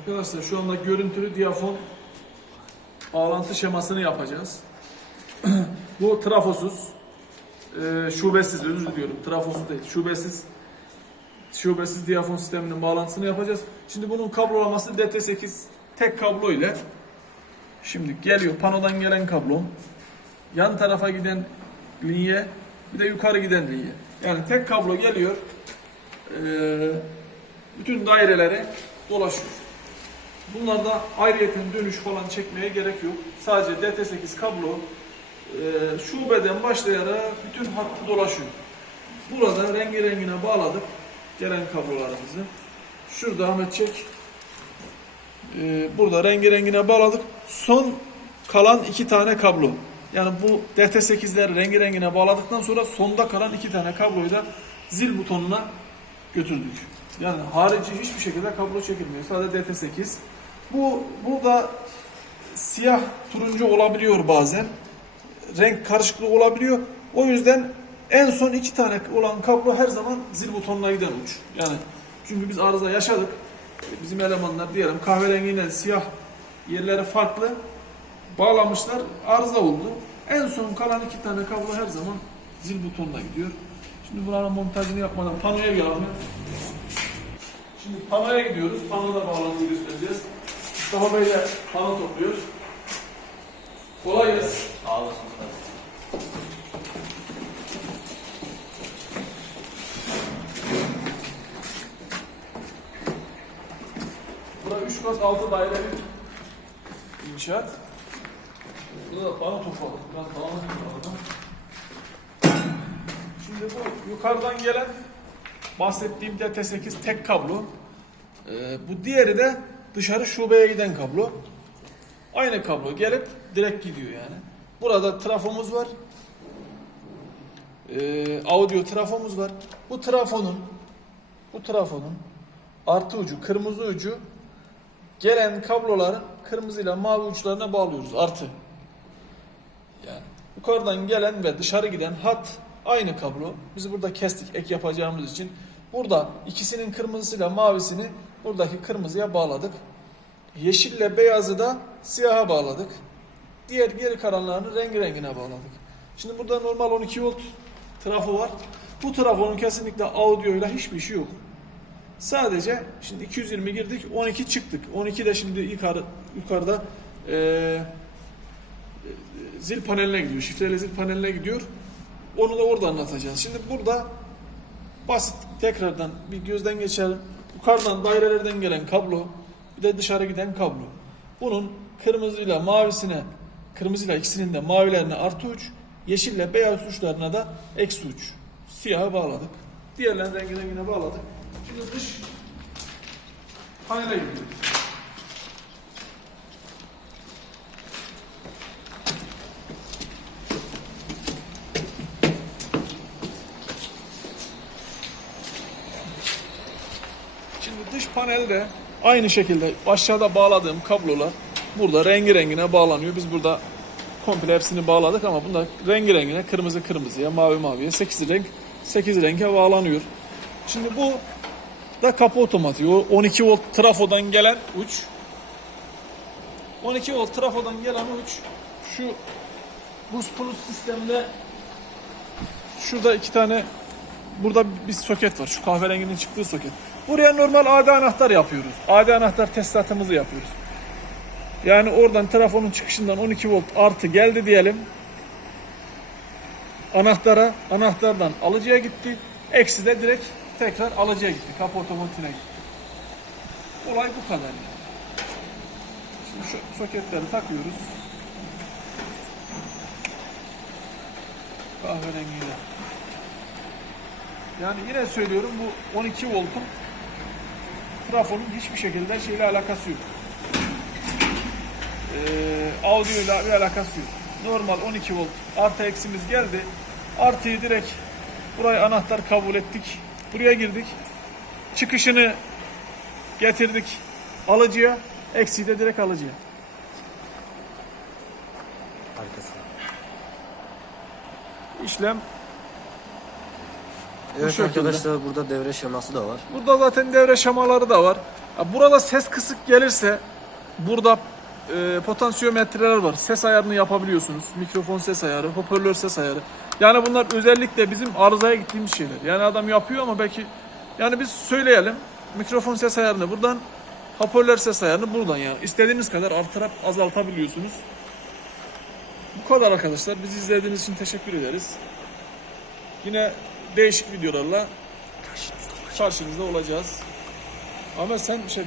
Arkadaşlar şu anda görüntülü diyafon bağlantı şemasını yapacağız. Bu trafosuz, e, şubesiz özür diliyorum. Trafosuz değil, şubesiz şubesiz diyafon sisteminin bağlantısını yapacağız. Şimdi bunun kablolaması DT8 tek kablo ile şimdi geliyor panodan gelen kablo yan tarafa giden linye bir de yukarı giden linye. Yani tek kablo geliyor e, bütün dairelere dolaşıyor. Bunlarda ayrıyeten dönüş falan çekmeye gerek yok. Sadece DT8 kablo e, şubeden başlayarak bütün hattı dolaşıyor. Burada rengi rengine bağladık gelen kablolarımızı. Şurada Ahmet çek. E, burada rengi rengine bağladık. Son kalan iki tane kablo. Yani bu DT8'leri rengi rengine bağladıktan sonra sonda kalan iki tane kabloyu da zil butonuna götürdük. Yani harici hiçbir şekilde kablo çekilmiyor. Sadece DT8. Bu burada siyah turuncu olabiliyor bazen. Renk karışıklığı olabiliyor. O yüzden en son iki tane olan kablo her zaman zil butonuna giden uç. Yani çünkü biz arıza yaşadık. Bizim elemanlar diyelim kahverengiyle siyah yerleri farklı bağlamışlar. Arıza oldu. En son kalan iki tane kablo her zaman zil butonuna gidiyor. Şimdi buranın montajını yapmadan panoya gel Ahmet. Şimdi panoya gidiyoruz. Panoda bağlantıyı göstereceğiz. Mustafa Bey de pano topluyor. Kolay gelsin. Sağ olasın. Burada 3 kat 6 daire bir inşaat. Burada da pano topladık. Biraz dağınık bir alan. Şimdi bu yukarıdan gelen bahsettiğim DT8 tek kablo. Ee, bu diğeri de dışarı şubeye giden kablo. Aynı kablo gelip direkt gidiyor yani. Burada trafomuz var. Ee, audio trafomuz var. Bu trafonun bu trafonun artı ucu, kırmızı ucu gelen kabloların kırmızıyla mavi uçlarına bağlıyoruz. Artı. Yani yukarıdan gelen ve dışarı giden hat aynı kablo. Biz burada kestik ek yapacağımız için. Burada ikisinin kırmızısıyla mavisini buradaki kırmızıya bağladık. Yeşille beyazı da siyaha bağladık. Diğer geri kalanlarını rengi rengine bağladık. Şimdi burada normal 12 volt trafo var. Bu trafonun kesinlikle audioyla hiçbir işi yok. Sadece şimdi 220 girdik 12 çıktık. 12 de şimdi yukarı, yukarıda eee, zil paneline gidiyor. Şifreli zil paneline gidiyor. Onu da orada anlatacağız. Şimdi burada basit tekrardan bir gözden geçelim. Yukarıdan dairelerden gelen kablo bir de dışarı giden kablo. Bunun kırmızıyla mavisine kırmızıyla ikisinin de mavilerine artı uç, yeşille beyaz uçlarına da eksi uç. Siyaha bağladık. Diğerlerini rengi rengine bağladık. Şimdi dış panele gidiyoruz. Şimdi dış panelde aynı şekilde aşağıda bağladığım kablolar burada rengi rengine bağlanıyor. Biz burada komple hepsini bağladık ama bunda rengi rengine kırmızı kırmızıya, mavi maviye 8 renk 8 renge bağlanıyor. Şimdi bu da kapı otomatiği. O 12 volt trafodan gelen uç. 12 volt trafodan gelen uç şu buz plus sistemde şurada iki tane burada bir soket var. Şu kahverenginin çıktığı soket. Buraya normal AD anahtar yapıyoruz. AD anahtar tesisatımızı yapıyoruz. Yani oradan trafonun çıkışından 12 volt artı geldi diyelim. Anahtara, anahtardan alıcıya gitti. Eksi de direkt tekrar alıcıya gitti. Kapı otomatiğine gitti. Olay bu kadar yani. Şimdi şu soketleri takıyoruz. Kahverengiyle. Yani yine söylüyorum bu 12 voltun trafonun hiçbir şekilde şeyle alakası yok. Ee, audioyla bir alakası yok. Normal 12 volt artı eksimiz geldi. Artıyı direkt buraya anahtar kabul ettik. Buraya girdik. Çıkışını getirdik alıcıya. Eksiği de direkt alıcıya. Harikasın. İşlem Evet arkadaşlar burada devre şeması da var. Burada zaten devre şemaları da var. Burada ses kısık gelirse burada e, potansiyometreler var. Ses ayarını yapabiliyorsunuz. Mikrofon ses ayarı, hoparlör ses ayarı. Yani bunlar özellikle bizim arızaya gittiğimiz şeyler. Yani adam yapıyor ama belki yani biz söyleyelim. Mikrofon ses ayarını buradan, hoparlör ses ayarını buradan yani. istediğiniz kadar artırıp azaltabiliyorsunuz. Bu kadar arkadaşlar. Bizi izlediğiniz için teşekkür ederiz. Yine değişik videolarla karşınızda olacağız. Ama sen şey